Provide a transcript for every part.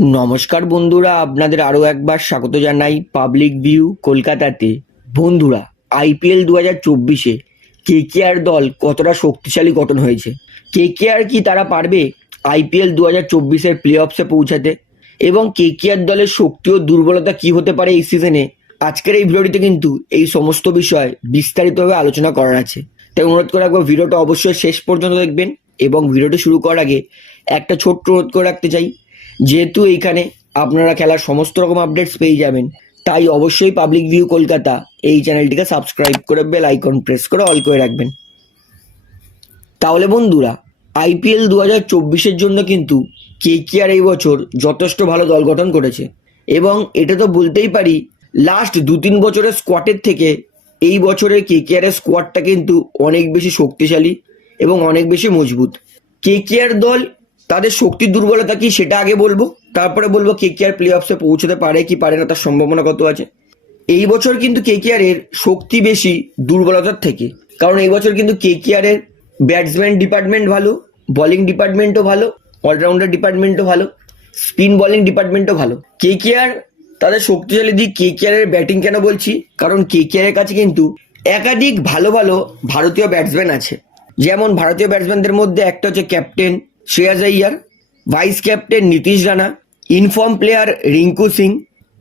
নমস্কার বন্ধুরা, আপনাদের আরও একবার স্বাগত জানাই পাবলিক ভিউ কলকাতাতে। বন্ধুরা আইপিএল দু হাজার চব্বিশে কেকেআর দল কতটা শক্তিশালী গঠন হয়েছে? কেকেআর কি তারা পারবে আইপিএল দু হাজার চব্বিশের প্লে অফসে পৌঁছাতে? এবং কেকেআর দলের শক্তি ও দুর্বলতা কি হতে পারে এই সিজনে আজকের এই ভিডিওটিতে কিন্তু এই সমস্ত বিষয় বিস্তারিতভাবে আলোচনা করার আছে। তাই অনুরোধ করে রাখব ভিডিওটা অবশ্যই শেষ পর্যন্ত দেখবেন এবং ভিডিওটি শুরু করার আগে একটা ছোট্ট অনুরোধ করে রাখতে চাই যেহেতু এইখানে আপনারা খেলার সমস্ত রকম আপডেটস পেয়ে যাবেন, তাই অবশ্যই পাবলিক ভিউ কলকাতা এই চ্যানেলটিকে সাবস্ক্রাইব করে বেল আইকন প্রেস করে অল করে রাখবেন। তাহলে বন্ধুরা আইপিএল দু হাজার চব্বিশের জন্য কিন্তু কে কে আর এই বছর যথেষ্ট ভালো দল গঠন করেছে এবং এটা তো বলতেই পারি লাস্ট দু তিন বছরের স্কোয়াডের থেকে এই বছরের কেকেআর এর স্কোয়াডটা কিন্তু অনেক বেশি শক্তিশালী এবং অনেক বেশি মজবুত। কে কে আর দল তাদের শক্তি দুর্বলতা কি সেটা আগে বলব? তারপরে বলব কেকেআর প্লে অফসে পৌঁছতে পারে কি পারে না তার সম্ভাবনা কত আছে? এই বছর কিন্তু কে এর শক্তি বেশি দুর্বলতার থেকে। কারণ এই বছর কিন্তু কেকেআর এর ব্যাটসম্যান ডিপার্টমেন্ট ভালো বোলিং ডিপার্টমেন্টও ভালো অলরাউন্ডার ডিপার্টমেন্টও ভালো স্পিন বোলিং ডিপার্টমেন্টও ভালো। কেকেআর তাদের শক্তিশালী দিক কেকেআর এর ব্যাটিং কেন বলছি? কারণ কেকেআর এর কাছে কিন্তু একাধিক ভালো ভালো ভারতীয় ব্যাটসম্যান আছে। যেমন ভারতীয় ব্যাটসম্যানদের মধ্যে একটা হচ্ছে captain Shreyas Iyer vice captain Nitish Rana in form player Rinku Singh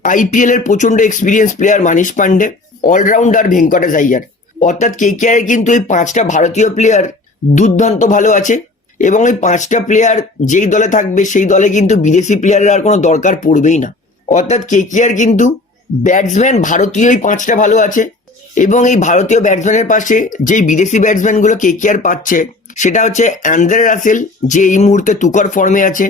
IPL এর প্রচণ্ড experience player Manish Pandey allrounder Venkatesh Iyer অর্থাৎ কেকেআর এর কিন্তু এই পাঁচটা ভারতীয় প্লেয়ার দুর্দান্ত ভালো আছে এবং এই পাঁচটা প্লেয়ার যেই দলে থাকবে সেই দলে কিন্তু বিদেশি প্লেয়ারের আর কোনো দরকার পড়বেই না। অর্থাৎ কে কে আর কিন্তু ব্যাটসম্যান ভারতীয়ই পাঁচটা ভালো আছে এবং এই ভারতীয় ব্যাটসম্যানের পাশে যেই বিদেশি ব্যাটসম্যানগুলো কে কে আর পাচ্ছে সেটা হচ্ছে অ্যান্ড্রে রাসেল, যে এই মুহূর্তে তুকর ফর্মে আছে।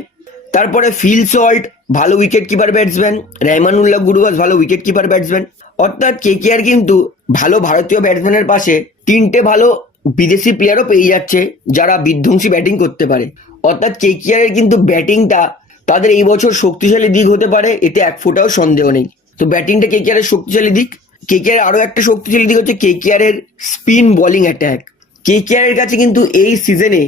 তারপরে ফিল সল্ট ভালো wicket keeper batsman Rahmanullah Gurbaz ভালো উইকেট কিপার ব্যাটসম্যান অর্থাৎ কেকেআর কিন্তু ভালো ভারতীয় ব্যাটসম্যানের পাশে তিনটে ভালো বিদেশি প্লেয়ারও পেয়ে যাচ্ছে, যারা বিধ্বংসী ব্যাটিং করতে পারে। অর্থাৎ কে কেকেআর এর কিন্তু ব্যাটিংটা তাদের এই বছর শক্তিশালী দিক হতে পারে, এতে এক ফোঁটাও সন্দেহ নেই। তো ব্যাটিংটা কে কেকেআর এর শক্তিশালী দিক। কে কেকেআর আরও একটা শক্তিশালী দিক হচ্ছে কে কেকেআর এর স্পিন বোলিং অ্যাটাক কেকেআর এর কাছে কিন্তু এই সিজনে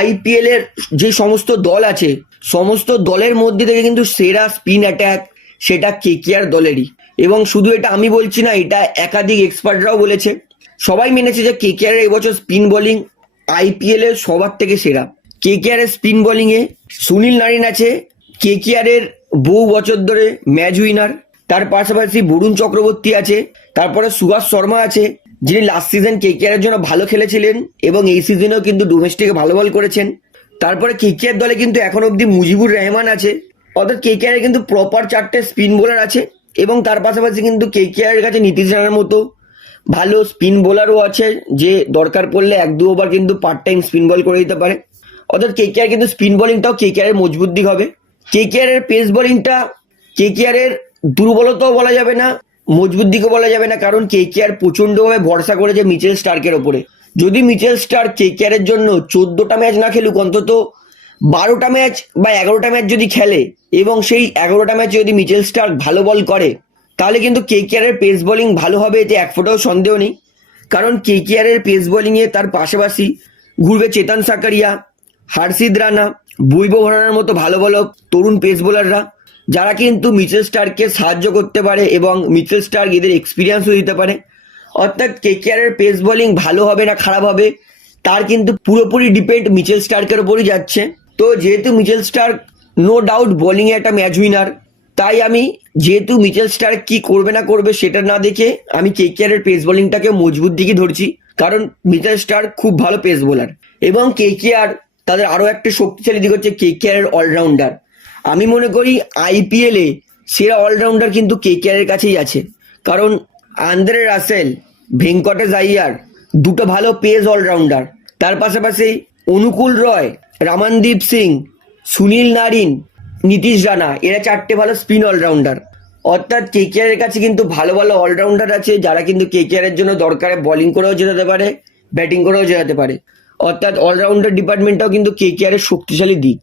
আইপিএল এর যে সমস্ত দল আছে, সমস্ত দলের মধ্যে থেকে কিন্তু সেরা স্পিন অ্যাটাক সেটা কেকেআর দলেরই। এবং শুধু এটা আমি বলছি না, এটা একাধিক এক্সপার্টরাও বলেছে। সবাই মেনেছে যে কেকেআর এই বছর স্পিন বোলিং আইপিএল এর সবার থেকে সেরা। কেকেআর এর স্পিন বোলিং এ সুনীল নারিন আছে কেকেআর এর বহু বছর ধরে ম্যাচ উইনার তার পাশাপাশি বরুণ চক্রবর্তী আছে, তারপরে সুভাষ শর্মা আছে যিনি লাস্ট সিজন কেকেআর এর জন্য ভালো খেলেছিলেন এবং এই সিজনেও কিন্তু ডোমেস্টিকে ভালো বল করেছেন। তারপরে কেকেআর দলে কিন্তু এখন অবধি মুজিবুর রহমান আছে। অর্থাৎ কেকেআর এর কিন্তু প্রপার চারটে স্পিন বোলার আছে এবং তার পাশাপাশি কিন্তু কেকেআর এর কাছে নীতিশ রানার মতো ভালো স্পিন বোলারও আছে যে দরকার পড়লে এক দু ওভার কিন্তু পার্ট টাইম স্পিন বল করে দিতে পারে। অর্থাৎ কেকেআর কিন্তু স্পিন বোলিংটাও কেকেআর এর মজবুত দিক হবে। কেকেআর এর পেস বোলিংটা কেকেআর এর দুর্বলতাও বলা যাবে না। মজবুত দিকও বলা যাবে না, কারণ কে কে কেকেআর প্রচন্ডভাবে ভরসা করেছে মিচেল স্টার্কের ওপরে। যদি মিচেল স্টার্ক কেকেআর এর জন্য চোদ্দটা ম্যাচ না খেলুক, অন্তত বারোটা ম্যাচ বা এগারোটা ম্যাচ যদি খেলে এবং সেই এগারোটা ম্যাচে যদি মিচেল স্টার্ক ভালো বল করে, তাহলে কিন্তু কেকেআর এর পেস বোলিং ভালো হবে, এতে এক ফোটাও সন্দেহ নেই। কারণ কেকেআর এর পেস বোলিংয়ে তার পাশাপাশি ঘুরবে চেতন সাকারিয়া হার্ষিদ রানা বৈভব রানার মতো ভালো ভালো তরুণ পেস বোলাররা যারা কিন্তু মিচেল স্টারকে সাহায্য করতে পারে এবং মিচেল স্টার্ক এদের এক্সপিরিয়েন্সও দিতে পারে। অর্থাৎ কেকেআর এর পেস বোলিং ভালো হবে না খারাপ হবে, তার কিন্তু পুরোপুরি ডিপেন্ড মিচেল স্টার্কের ওপরই যাচ্ছে। তো যেহেতু মিচেল স্টার্ক নো ডাউট বোলিংয়ে একটা ম্যাচ উইনার তাই আমি যেহেতু মিচেল স্টার্ক কি করবে না করবে সেটা না দেখে আমি কেকেআর এর পেস বোলিংটাকে মজবুত দিকে ধরছি, কারণ মিচেল স্টার্ক খুব ভালো পেস বোলার এবং কেকেআর তাদের আরও একটা শক্তিশালী দিক হচ্ছে কেকেআর এর অলরাউন্ডার আমি মনে করি আইপিএলে সেরা অলরাউন্ডার কিন্তু কেকেআর এর কাছেই আছে। কারণ আন্দ্রে রাসেল ভেঙ্কটেশ আইয়ার দুটো ভালো পেস অলরাউন্ডার তার পাশাপাশি অনুকূল রয়, রামানদীপ সিং, সুনীল নারিন, নীতিশ রানা, এরা চারটে ভালো স্পিন অলরাউন্ডার অর্থাৎ কেকেআর এর কাছে কিন্তু ভালো ভালো অলরাউন্ডার আছে, যারা কিন্তু কেকেআর এর জন্য দরকারে বোলিং করেও যেতে পারে ব্যাটিং করেও যেতে পারে। অর্থাৎ অলরাউন্ডার ডিপার্টমেন্টটাও কিন্তু কেকেআর এর শক্তিশালী দিক।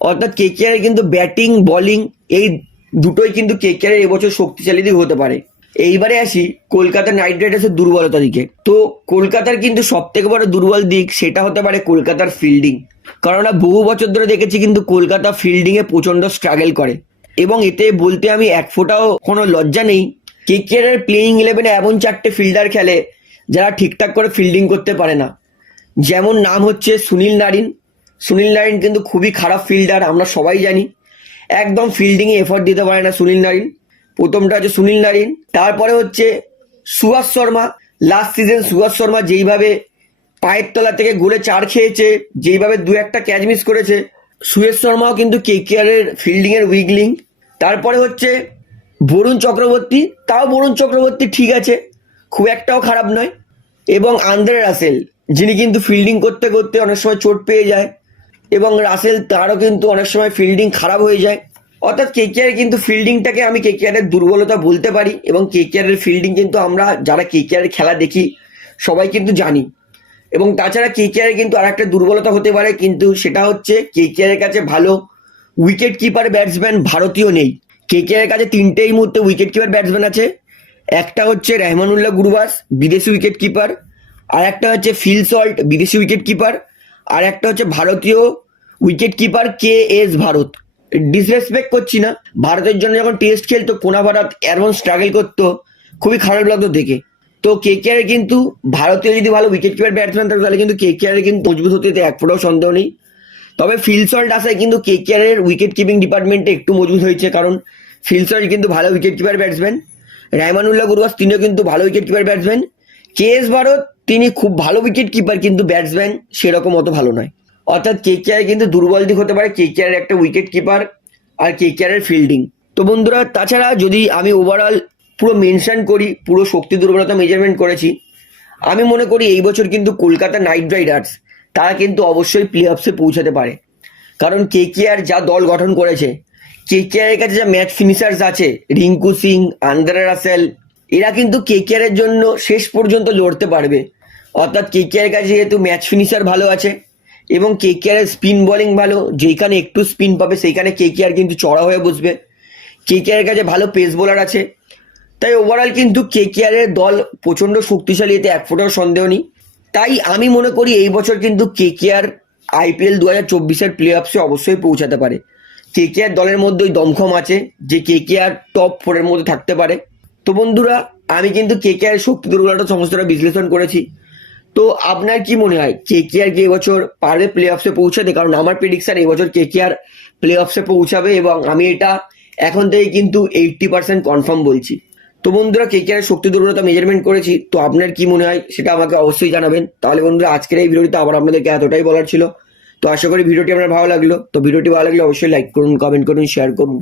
অর্থাৎ কেকেআর এর কিন্তু ব্যাটিং বোলিং এই দুটোই কিন্তু কেকেআর এর এবছর শক্তিশালী দিক হতে পারে। এইবারে আসি কলকাতা নাইট রাইডার্সের দুর্বলতা দিকে। তো কলকাতার কিন্তু সব থেকে বড় দুর্বল দিক সেটা হতে পারে কলকাতার ফিল্ডিং কারণ বহু বছর ধরে দেখেছি কিন্তু কলকাতা ফিল্ডিংয়ে প্রচণ্ড স্ট্রাগল করে। এবং এতে বলতে আমি এক ফোঁটাও কোনো লজ্জা নেই। কে এর প্লেয়িং ইলেভেনে এমন চারটে ফিল্ডার খেলে যারা ঠিকঠাক করে ফিল্ডিং করতে পারে না। যেমন নাম হচ্ছে সুনীল নারিন সুনীল নারিন কিন্তু খুবই খারাপ ফিল্ডার আমরা সবাই জানি। একদম ফিল্ডিংয়ে এফোর্ট দিতে পারে না সুনীল নারিন। প্রথমটা হচ্ছে সুনীল নারিন, তারপরে হচ্ছে সুভাষ শর্মা। লাস্ট সিজন সুভাষ শর্মা যেইভাবে পায়ের তলা থেকে গোলে চার খেয়েছে, যেইভাবে দু একটা ক্যাচ মিস করেছে সুয়েশ শর্মাও কিন্তু কে এর ফিল্ডিং এর উইক লিঙ্ক তারপরে হচ্ছে বরুণ চক্রবর্তী, তাও বরুণ চক্রবর্তী ঠিক আছে, খুব একটাও খারাপ নয়। এবং আন্দ্রে রাসেল, যিনি কিন্তু ফিল্ডিং করতে করতে অনেক সময় চোট পেয়ে যায় এবং রাসেল তারও কিন্তু অনেক সময় ফিল্ডিং খারাপ হয়ে যায়। অর্থাৎ কেকেআর কিন্তু ফিল্ডিংটাকে আমি কেকেআরের দুর্বলতা বলতে পারি এবং কেকেআরের ফিল্ডিং কিন্তু আমরা যারা কেকেআরের খেলা দেখি, সবাই কিন্তু জানি। এবং তাছাড়া কেকেআর কিন্তু আর একটা দুর্বলতা হতে পারে, কিন্তু সেটা হচ্ছে কেকেআরের কাছে ভালো উইকেট কিপার ব্যাটসম্যান ভারতীয় নেই। কেকেআরের কাছে তিনটেই মুহূর্তে উইকেট কিপার ব্যাটসম্যান আছে। একটা হচ্ছে রহমানুল্লাহ গুরুবাস, বিদেশি উইকেট কিপার আর একটা হচ্ছে ফিল সল্ট, বিদেশি উইকেট কিপার আর একটা হচ্ছে ভারতীয় wicket keeper K S Bharat. Disrespect করছি না। ভারতের জন্য যখন টেস্ট খেলতো, কোনা ভারত এমন স্ট্রাগল করতো, খুবই খারাপ লাগতো দেখে। তো কে কে আর কিন্তু ভারতীয় যদি ভালো উইকেট কিপার ব্যাটসম্যান থাকে, তাহলে কিন্তু কে কে আর কিন্তু মজবুত হতে এক ফোটাও সন্দেহ নেই। তবে ফিলসল্ট আসায় কিন্তু কে কে এর উইকেট কিপিং ডিপার্টমেন্টে একটু মজবুত হয়েছে, কারণ ফিলসল্ট কিন্তু ভালো wicket keeper batsman Rahmanullah Gurbaz তিনিও কিন্তু ভালো wicket keeper batsman K S Bharat, তিনি খুব ভালো উইকেট কিপার কিন্তু ব্যাটসম্যান সেরকম অত ভালো নয়। অর্থাৎ কে কে আর কিন্তু দুর্বল দিক হতে পারে কে কে আর একটা উইকেট কিপার আর কে কে এর ফিল্ডিং তো বন্ধুরা, তাছাড়া যদি আমি ওভারঅল পুরো মেনশন করি, পুরো শক্তি দুর্বলতা মেজারমেন্ট করেছি, আমি মনে করি এই বছর কিন্তু কলকাতা নাইট রাইডার্স তারা কিন্তু অবশ্যই প্লে অফসে পৌঁছাতে পারে। কারণ কে কে আর যা দল গঠন করেছে কে কে এর কাছে যা ম্যাচ ফিনিশার্স আছে, রিঙ্কু সিং, আন্দ্রে রাসেল এরা কিন্তু কে কে এর জন্য শেষ পর্যন্ত লড়তে পারবে। অর্থাৎ কে কে এর কাছে যেহেতু ম্যাচ ফিনিশার ভালো আছে এবং কে কে আর স্পিন বোলিং ভালো, যেখানে একটু স্পিন পাবে সেইখানে কে কে আর কিন্তু চড়া হয়ে বসবে। কে কে এর কাছে ভালো পেস বোলার আছে। তাই ওভারঅল কিন্তু কে এর দল প্রচণ্ড শক্তিশালী, এতে এক ফোটাও সন্দেহ নেই। তাই আমি মনে করি এই বছর কিন্তু কে কে আর আইপিএল দু হাজার চব্বিশের প্লে অফসে অবশ্যই পৌঁছাতে পারে। কে কে আর দলের মধ্যে ওই দমখম আছে যে কে কে আর টপ ফোরের মধ্যে থাকতে পারে। তো বন্ধুরা, আমি কিন্তু কে কে আর শক্তি দুর্বলতা সমস্তটা বিশ্লেষণ করেছি। তো আপনার কি মনে হয় কে কে আর কি এবছর পারবে প্লে অফসে পৌঁছাতে? কারণ আমার প্রেডিকশন এবছর কে কে আর প্লে অফসে পৌঁছাবে এবং আমি এটা এখন থেকে কিন্তু এইটটি পার্সেন্ট কনফার্ম বলছি। তো বন্ধুরা কে কে আর শক্তি দুর্বলতা মেজারমেন্ট করেছি। তো আপনার কি মনে হয়, সেটা আমাকে অবশ্যই জানাবেন। তাহলে বন্ধুরা, আজকের এই ভিডিওতে আবার আপনাদেরকে এতটাই বলার ছিল। তো আশা করি ভিডিওটি আপনার ভালো লাগল। তো ভিডিওটি ভালো লাগলে অবশ্যই লাইক করুন কমেন্ট করুন শেয়ার করুন।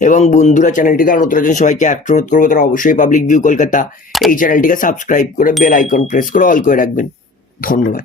এবং বন্ধুরা চ্যানেলটিকে আর নতুন সবাইকে অনুরোধ করব, তারা অবশ্যই পাবলিক ভিউ কলকাতা এই চ্যানেলটিকে সাবস্ক্রাইব করে বেল আইকন প্রেস করে অল করে রাখবেন। ধন্যবাদ।